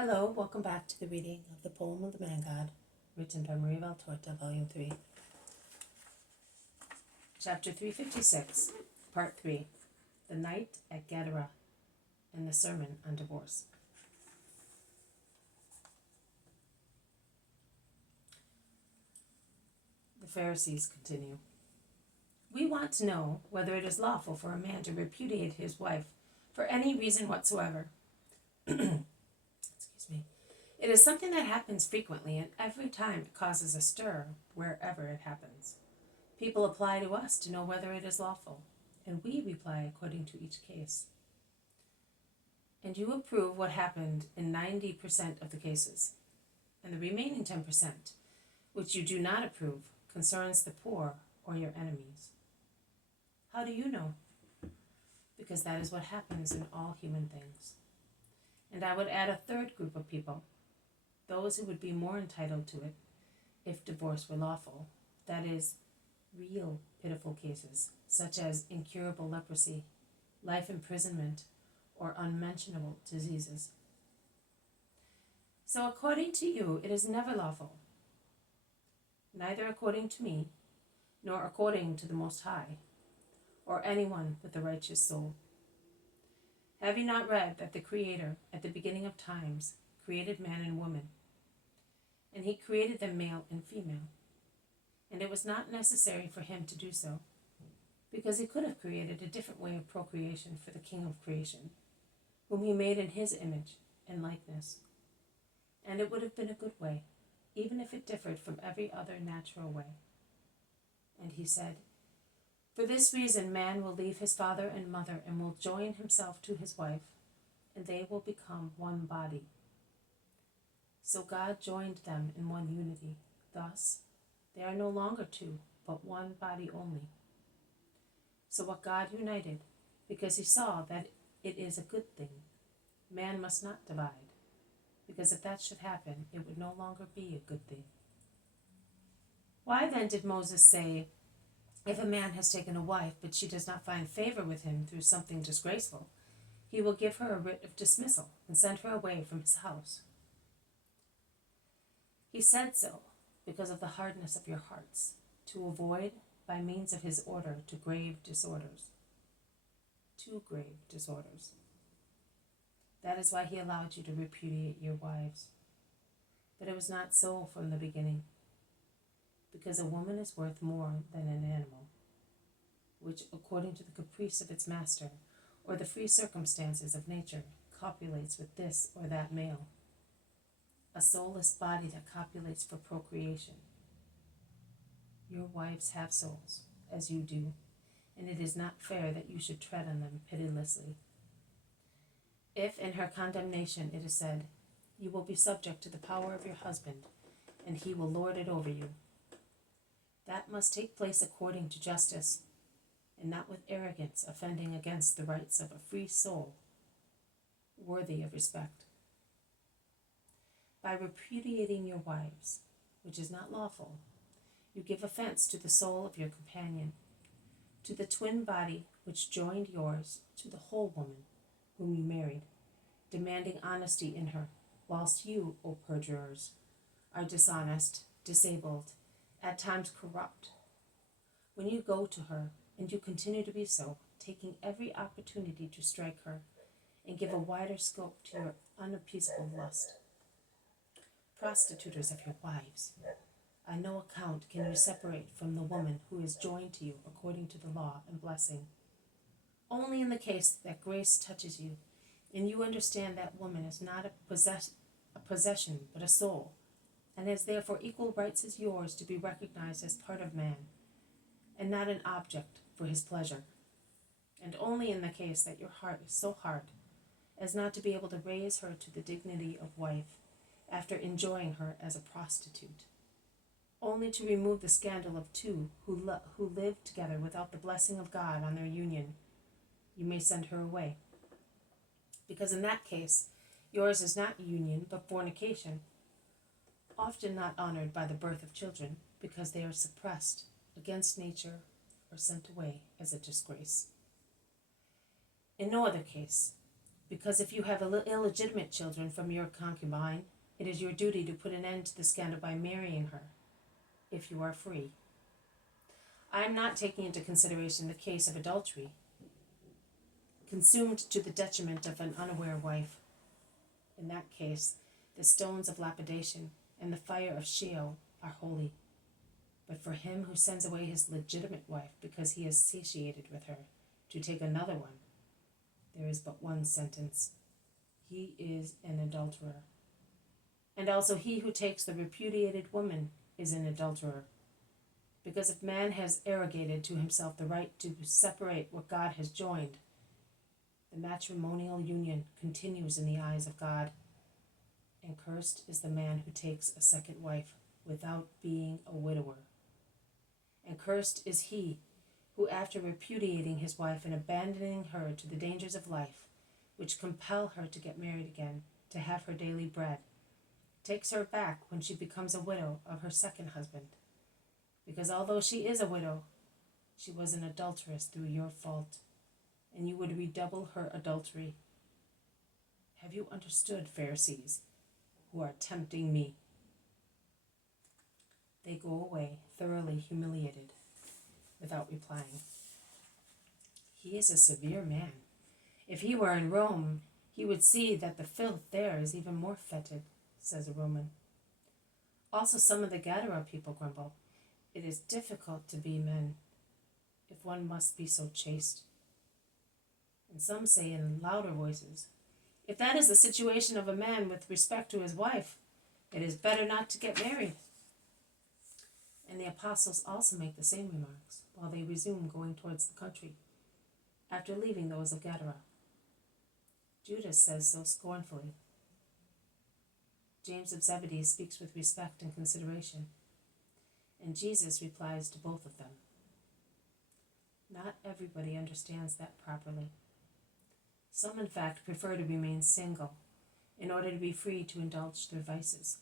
Hello, welcome back to the reading of the poem of the Man God, written by Maria Valtorta, Volume 3. Chapter 356, Part 3, The Night at Gadara, and the Sermon on Divorce. The Pharisees continue. We want to know whether it is lawful for a man to repudiate his wife for any reason whatsoever. Excuse me. It is something that happens frequently, and every time it causes a stir wherever it happens. People apply to us to know whether it is lawful, and we reply according to each case. And you approve what happened in 90% of the cases, and the remaining 10%, which you do not approve, concerns the poor or your enemies. How do you know? Because that is what happens in all human things. And I would add a third group of people, those who would be more entitled to it if divorce were lawful, that is, real pitiful cases, such as incurable leprosy, life imprisonment, or unmentionable diseases. So according to you, it is never lawful, neither according to me, nor according to the Most High, or anyone with a righteous soul. Have you not read that the Creator, at the beginning of times, created man and woman? And he created them male and female. And it was not necessary for him to do so, because he could have created a different way of procreation for the King of creation, whom he made in his image and likeness. And it would have been a good way, even if it differed from every other natural way. And he said, for this reason man will leave his father and mother and will join himself to his wife, and they will become one body. So God joined them in one unity. Thus, they are no longer two, but one body only. So what God united, because he saw that it is a good thing, man must not divide, because if that should happen, it would no longer be a good thing. Why then did Moses say, if a man has taken a wife, but she does not find favor with him through something disgraceful, he will give her a writ of dismissal and send her away from his house? He said so because of the hardness of your hearts, to avoid, by means of his order, two grave disorders. That is why he allowed you to repudiate your wives. But it was not so from the beginning, because a woman is worth more than an animal, which, according to the caprice of its master, or the free circumstances of nature, copulates with this or that male. A soulless body that copulates for procreation. Your wives have souls, as you do, and it is not fair that you should tread on them pitilessly. If in her condemnation it is said, you will be subject to the power of your husband, and he will lord it over you, that must take place according to justice, and not with arrogance offending against the rights of a free soul, worthy of respect. By repudiating your wives, which is not lawful, you give offense to the soul of your companion, to the twin body which joined yours, to the whole woman whom you married, demanding honesty in her, whilst you, O perjurers, are dishonest, disabled, at times corrupt. When you go to her, and you continue to be so, taking every opportunity to strike her, and give a wider scope to your unappeasable lust. Prostituters of your wives, on no account can you separate from the woman who is joined to you according to the law and blessing. Only in the case that grace touches you, and you understand that woman is not a possession, but a soul, and has therefore equal rights as yours to be recognized as part of man, and not an object for his pleasure. And only in the case that your heart is so hard as not to be able to raise her to the dignity of wife, after enjoying her as a prostitute, only to remove the scandal of two who live together without the blessing of God on their union, you may send her away. Because in that case, yours is not union, but fornication, often not honored by the birth of children, because they are suppressed against nature or sent away as a disgrace. In no other case Because if you have illegitimate children from your concubine, it is your duty to put an end to the scandal by marrying her, if you are free. I am not taking into consideration the case of adultery, consumed to the detriment of an unaware wife. In that case, the stones of lapidation and the fire of Sheol are holy. But for him who sends away his legitimate wife because he is satiated with her, to take another one, there is but one sentence. He is an adulterer. And also he who takes the repudiated woman is an adulterer. Because if man has arrogated to himself the right to separate what God has joined, the matrimonial union continues in the eyes of God. And cursed is the man who takes a second wife without being a widower. And cursed is he who, after repudiating his wife and abandoning her to the dangers of life, which compel her to get married again, to have her daily bread, takes her back when she becomes a widow of her second husband. Because although she is a widow, she was an adulteress through your fault, and you would redouble her adultery. Have you understood, Pharisees, who are tempting me? They go away thoroughly humiliated, without replying. He is a severe man. If he were in Rome, he would see that the filth there is even more fetid, says a Roman. Also some of the Gadara people grumble. It is difficult to be men, if one must be so chaste. And some say in louder voices, if that is the situation of a man with respect to his wife, it is better not to get married. And the apostles also make the same remarks, while they resume going towards the country, after leaving those of Gadara. Judas says so scornfully. James of Zebedee speaks with respect and consideration, and Jesus replies to both of them. Not everybody understands that properly. Some, in fact, prefer to remain single in order to be free to indulge their vices.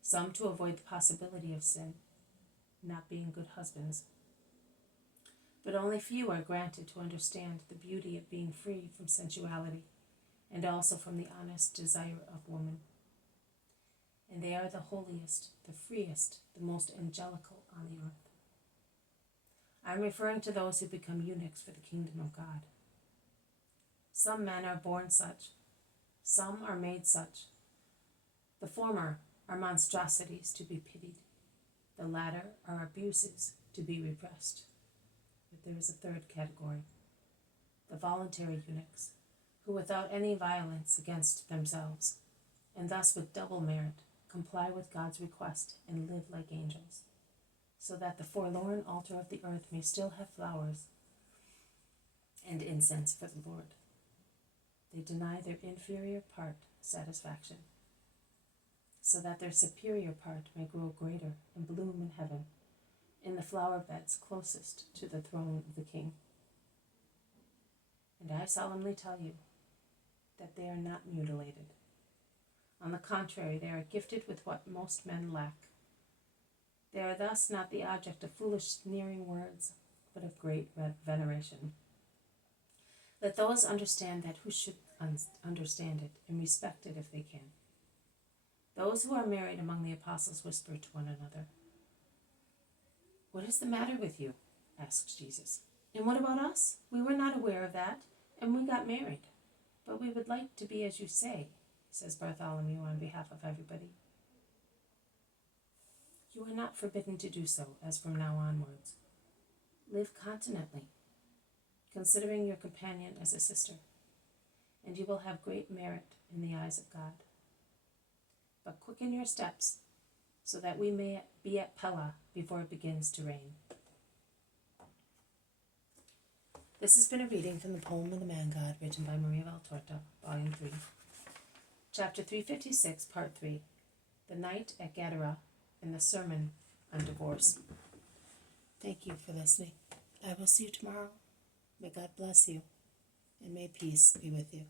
Some to avoid the possibility of sin, not being good husbands. But only few are granted to understand the beauty of being free from sensuality and also from the honest desire of woman. And they are the holiest, the freest, the most angelical on the earth. I am referring to those who become eunuchs for the kingdom of God. Some men are born such, some are made such. The former are monstrosities to be pitied, the latter are abuses to be repressed. But there is a third category, the voluntary eunuchs, who without any violence against themselves, and thus with double merit, comply with God's request and live like angels, so that the forlorn altar of the earth may still have flowers and incense for the Lord. They deny their inferior part satisfaction, so that their superior part may grow greater and bloom in heaven, in the flower beds closest to the throne of the King. And I solemnly tell you that they are not mutilated. On the contrary, they are gifted with what most men lack. They are thus not the object of foolish sneering words, but of great veneration. Let those understand that who should understand it and respect it if they can. Those who are married among the apostles whispered to one another. What is the matter with you? Asked Jesus. And what about us? We were not aware of that, and we got married. But we would like to be as you say, says Bartholomew on behalf of everybody. You are not forbidden to do so, as from now onwards. Live continently, considering your companion as a sister, and you will have great merit in the eyes of God. But quicken your steps, so that we may be at Pella before it begins to rain. This has been a reading from the poem of the Man God, written by Maria Valtorta, Volume 3. Chapter 356, Part 3, The Night at Gadara and the Sermon on Divorce. Thank you for listening. I will see you tomorrow. May God bless you, and may peace be with you.